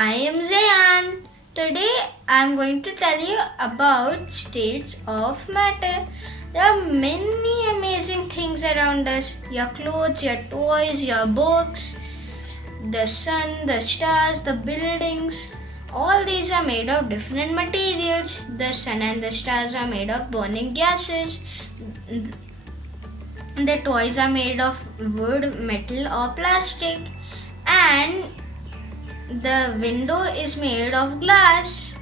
I am Zayan. Today I am going to tell you about states of matter. There are many amazing things around us. Your clothes, your toys, your books, the sun, the stars, the buildings. All these are made of different materials. The sun and the stars are made of burning gases. The toys are made of wood, metal, or plastic. And the window is made of glass.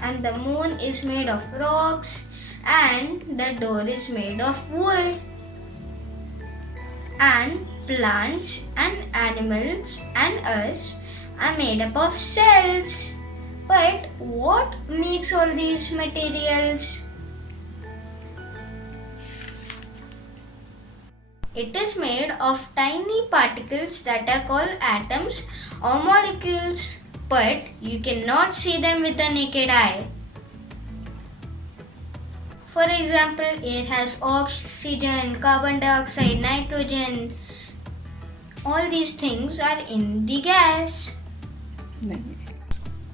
And the moon is made of rocks. And the door is made of wood. And plants and animals and us are made up of cells. But what makes all these materials? It is made of tiny particles that are called atoms or molecules, but you cannot see them with the naked eye. For example, air has oxygen, carbon dioxide, nitrogen. All these things are in the gas.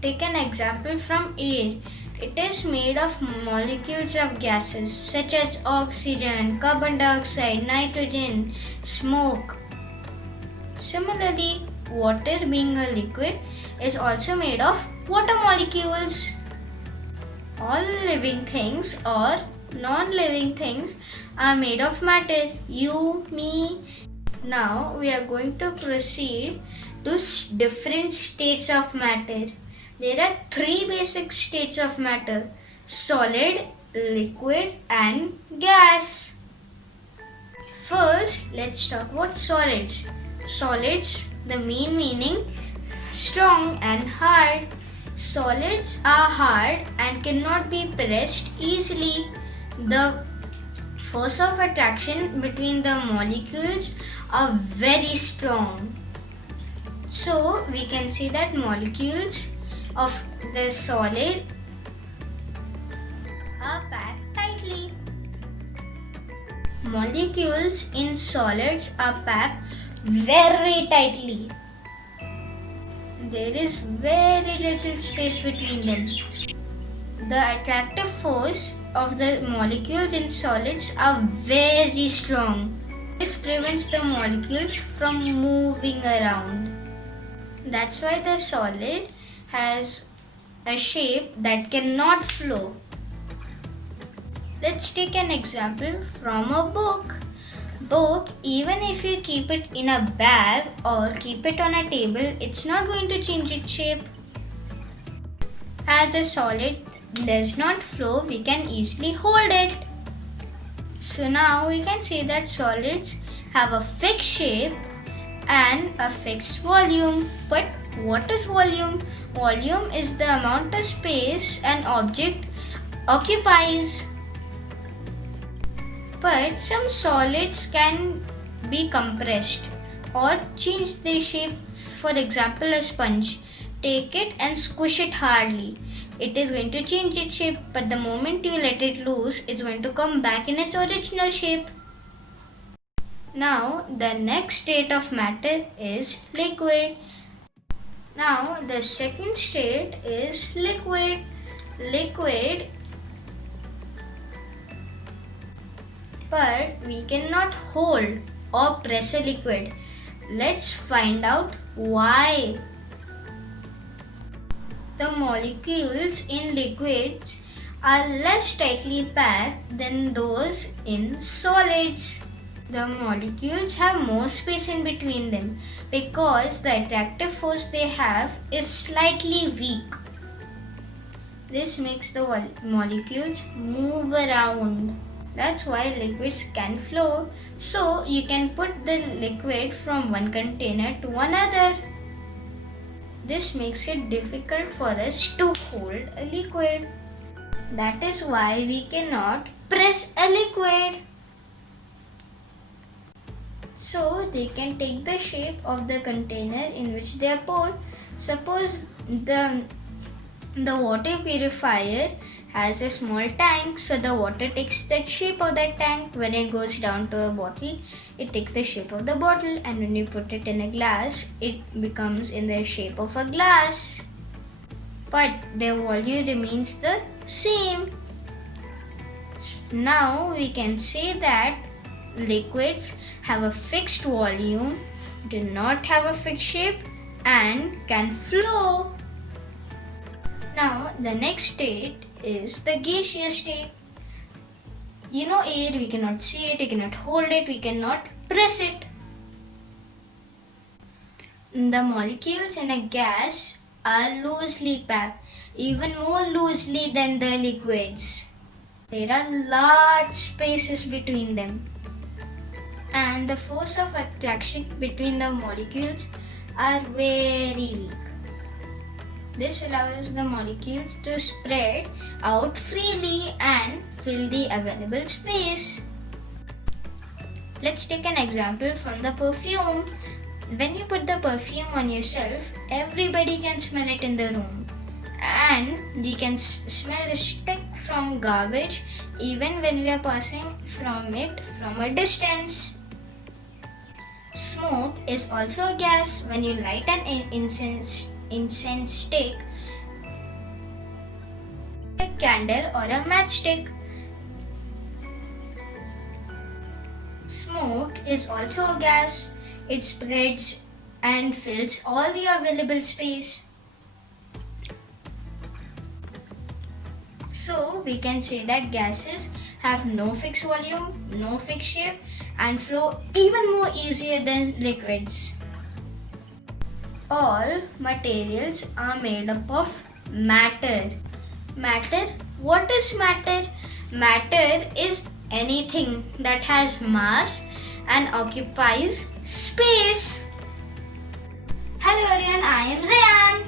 Take an example from air. It is made of molecules of gases such as oxygen, carbon dioxide, nitrogen, smoke. Similarly, water, being a liquid, is also made of water molecules. All living things or non-living things are made of matter. You, me. Now we are going to proceed to different states of matter. There are three basic states of matter: solid, liquid, and gas. First, let's talk about solids. Solids, the main meaning, strong and hard. Solids are hard and cannot be pressed easily. The force of attraction between the molecules are very strong. So, we can see that molecules of the solid are packed tightly. Molecules in solids are packed very tightly. There is very little space between them. The attractive force of the molecules in solids are very strong. This prevents the molecules from moving around. That's why the solid has a shape that cannot flow. Let's take an example from a book. Book, even if you keep it in a bag or keep it on a table, it's not going to change its shape. As a solid does not flow, we can easily hold it. So now we can see that solids have a fixed shape and a fixed volume. But what is volume? Volume is the amount of space an object occupies. But some solids can be compressed or change their shape. For example, a sponge. Take it and squish it hardly. It is going to change its shape, but the moment you let it loose, it's going to come back in its original shape. Now, the next state of matter is liquid. Now, the second state is liquid. Liquid, but we cannot hold or press a liquid. Let's find out why. The molecules in liquids are less tightly packed than those in solids. The molecules have more space in between them because the attractive force they have is slightly weak. This makes the molecules move around. That's why liquids can flow. So you can put the liquid from one container to another. This makes it difficult for us to hold a liquid. That is why we cannot press a liquid. So they can take the shape of the container in which they are poured. Suppose the water purifier has a small tank, so the water takes the shape of that tank. When it goes down to a bottle, it takes the shape of the bottle, and when you put it in a glass, it becomes in the shape of a glass. But their volume remains the same. Now we can say that liquids have a fixed volume, do not have a fixed shape, and can flow. Now the next state is the gaseous state. Air, we cannot see it, we cannot hold it, we cannot press it. The molecules in a gas are loosely packed, even more loosely than the liquids. There are large spaces between them, and the force of attraction between the molecules are very weak. This allows the molecules to spread out freely and fill the available space. Let's take an example from the perfume. When you put the perfume on yourself, everybody can smell it in the room. And we can smell the stick from garbage even when we are passing from it from a distance. Smoke is also a gas. When you light an incense stick, a candle or a matchstick. Smoke is also a gas. It spreads and fills all the available space. So we can say that gases have no fixed volume, no fixed shape, and flow even more easier than liquids. All materials are made up of matter. Matter? What is matter? Matter is anything that has mass and occupies space. Hello everyone, I am Zayan.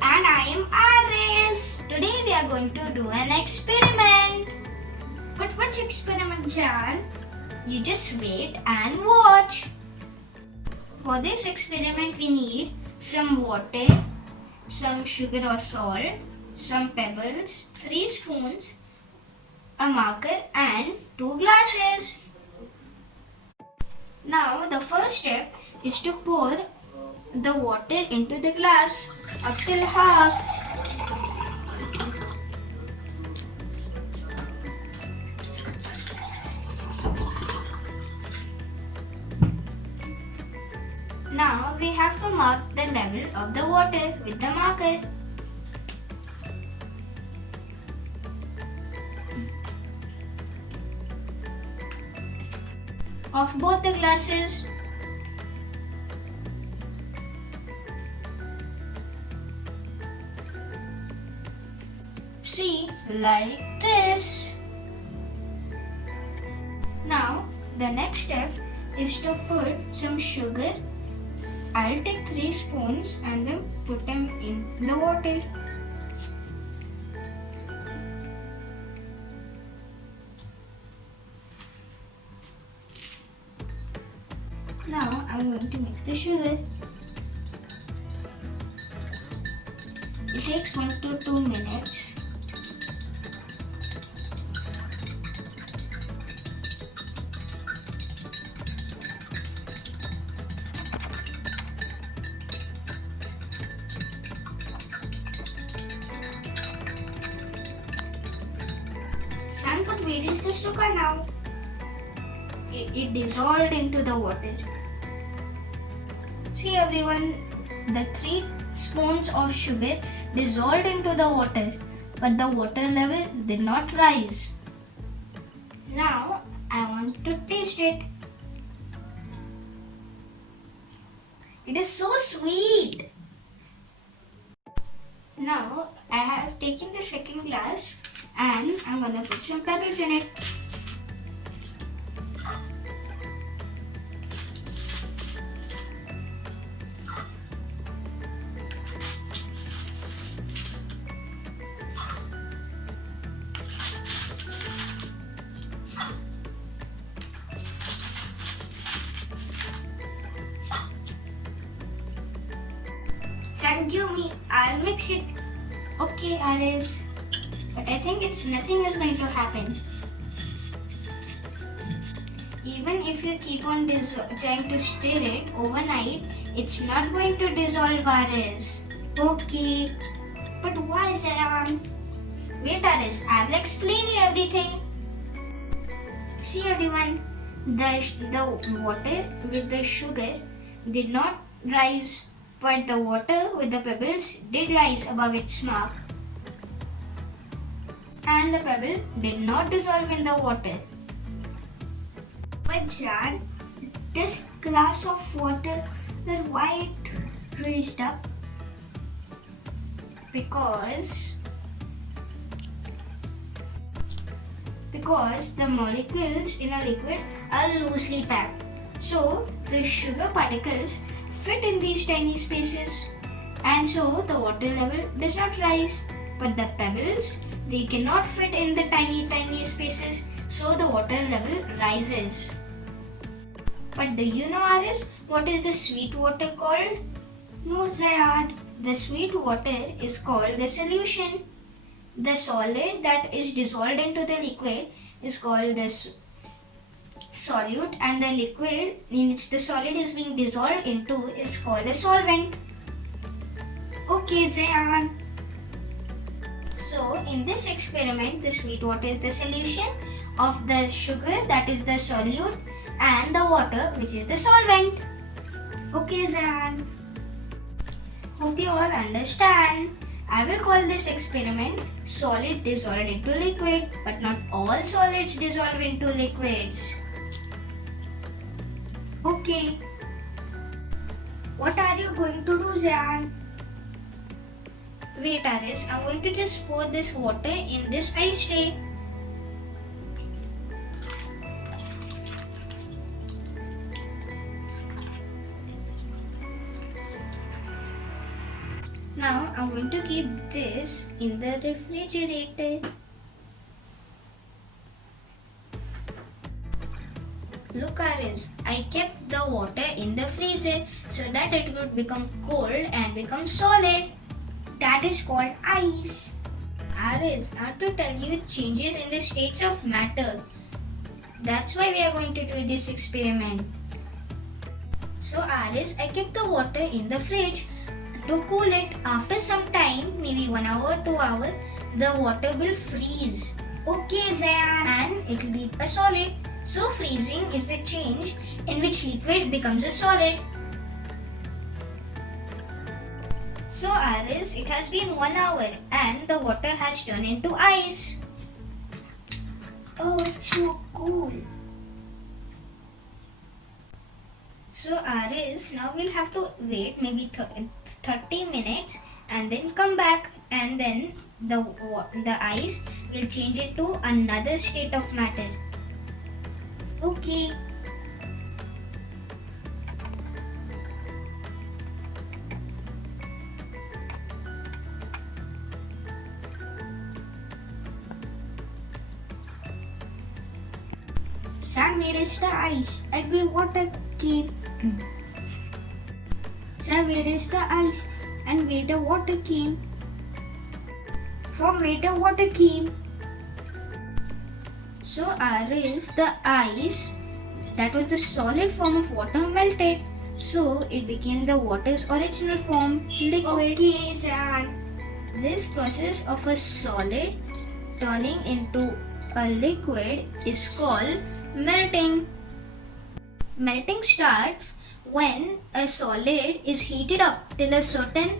And I am Aris. Today we are going to do an experiment. But which experiment, Jan? You just wait and watch. For this experiment we need some water, some sugar or salt, some pebbles, 3 spoons, a marker and 2 glasses. Now the first step is to pour the water into the glass up till half. Now we have to mark the level of the water with the marker. Of both the glasses. See, like this. Now the next step is to put some sugar. I'll take 3 spoons and then put them in the water. Now I'm going to mix the sugar. It takes 1 to 2 minutes. But where is the sugar now? It dissolved into the water. See everyone, the 3 spoons of sugar dissolved into the water, but the water level did not rise. Now I want to taste it. It is so sweet. Now I have taken the second glass and I'm gonna put some pebbles in it. Then give me, I'll mix it. Okay, Aris. But I think nothing is going to happen. Even if you keep on trying to stir it overnight, it's not going to dissolve, Aris. Okay. But why, Zayan? Wait, Aris, I will explain you everything. See everyone, the water with the sugar did not rise, but the water with the pebbles did rise above its mark. And the pebble did not dissolve in the water. But Zayan, this glass of water, then why it raised up? Because the molecules in a liquid are loosely packed. So the sugar particles fit in these tiny spaces, and so the water level does not rise. But the pebbles, they cannot fit in the tiny spaces, so the water level rises. But do you know, Aris, what is the sweet water called? No, Zayan. The sweet water is called the solution. The solid that is dissolved into the liquid is called the solute, and the liquid in which the solid is being dissolved into is called the solvent. Okay, Zayan. So in this experiment, the sweet water is the solution of the sugar, that is the solute, and the water, which is the solvent. Okay, Zayan. Hope you all understand. I will call this experiment solid dissolved into liquid, but not all solids dissolve into liquids. Okay. What are you going to do, Zayan? Wait, Aris, I'm going to just pour this water in this ice tray. Now I'm going to keep this in the refrigerator. Look, Aris, I kept the water in the freezer so that it would become cold and become solid. That is called ice. Aris, I have to tell you changes in the states of matter. That's why we are going to do this experiment. So, Aris, I kept the water in the fridge to cool it. After some time, maybe 1 hour, 2 hours, the water will freeze. Okay, Zayan. And it will be a solid. So freezing is the change in which liquid becomes a solid. So Aris, it has been 1 hour and the water has turned into ice. Oh, it's so cool. So Aris, now we'll have to wait maybe 30 minutes and then come back, and then the ice will change into another state of matter. Okay. Sir, where is the ice? And where water came? Sir, where is the ice? And where the water came? From where the water came? So Aris, the ice that was the solid form of water melted. So it became the water's original form, liquid. Okay, sir. This process of a solid turning into a liquid is called melting. Melting starts when a solid is heated up till a certain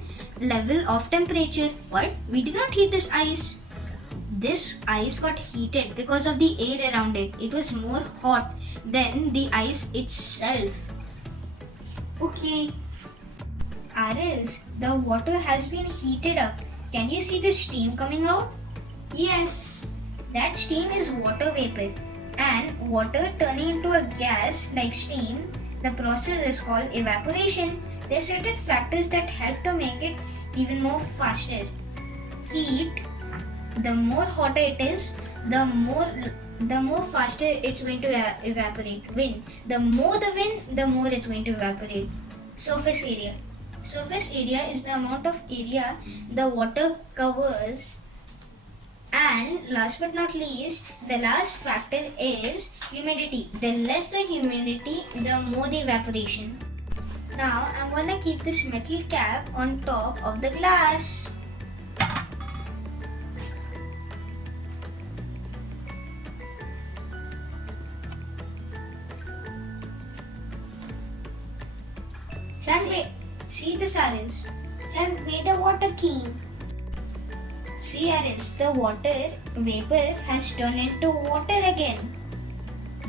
level of temperature. But we did not heat this ice. This ice got heated because of the air around it. It was more hot than the ice itself. Okay. Aris, the water has been heated up. Can you see the steam coming out? Yes. That steam is water vapor, and water turning into a gas like steam, the process is called evaporation. There are certain factors that help to make it even more faster. Heat, the more hotter it is, the more faster it's going to evaporate. Wind, the more the wind, the more it's going to evaporate. Surface area. Surface area is the amount of area the water covers And last but not least, the last factor is humidity. The less the humidity, the more the evaporation. Now I'm gonna keep this metal cap on top of the glass. See the Aris. Sir, where the water came? See Aris, the water vapor has turned into water again.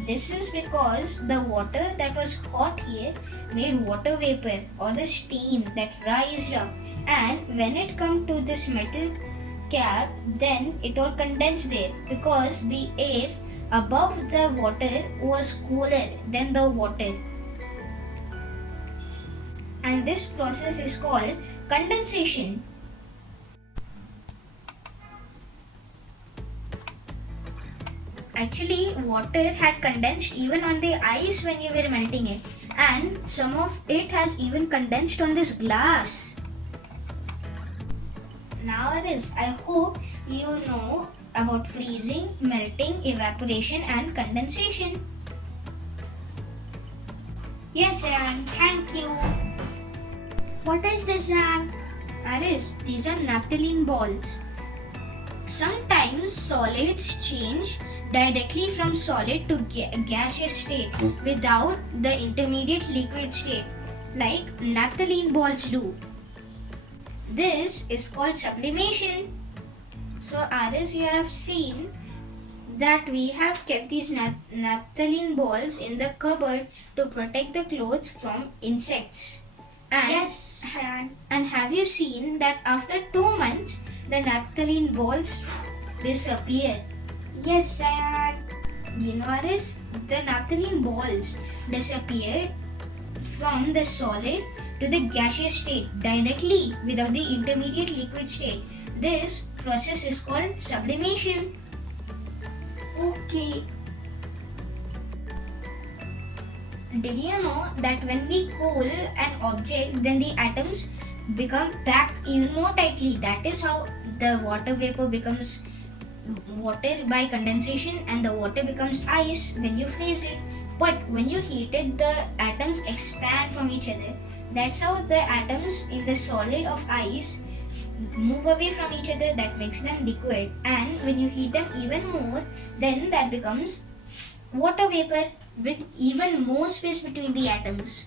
This is because the water that was hot here made water vapor or the steam that rised up, and when it come to this metal cap, then it all condensed there because the air above the water was cooler than the water. And this process is called condensation. Actually, water had condensed even on the ice when you were melting it, and some of it has even condensed on this glass. Now I hope you know about freezing, melting, evaporation and condensation. Yes, Zayan, thank you. What is this, Zayan? These are naphthalene balls. Sometimes solids change directly from solid to gaseous state without the intermediate liquid state, like naphthalene balls do. This is called sublimation. So, Aris, you have seen that we have kept these naphthalene balls in the cupboard to protect the clothes from insects. And Yes, Zayan. And have you seen that after 2 months, the naphthalene balls disappear? Yes, Zayan. You know, Aris, the naphthalene balls disappeared from the solid to the gaseous state directly without the intermediate liquid state. This process is called sublimation. Okay. Did you know that when we cool an object, then the atoms become packed even more tightly? That is how the water vapor becomes water by condensation, and the water becomes ice when you freeze it. But when you heat it, the atoms expand from each other. That's how the atoms in the solid of ice move away from each other. That makes them liquid. And when you heat them even more, then that becomes water vapor with even more space between the atoms.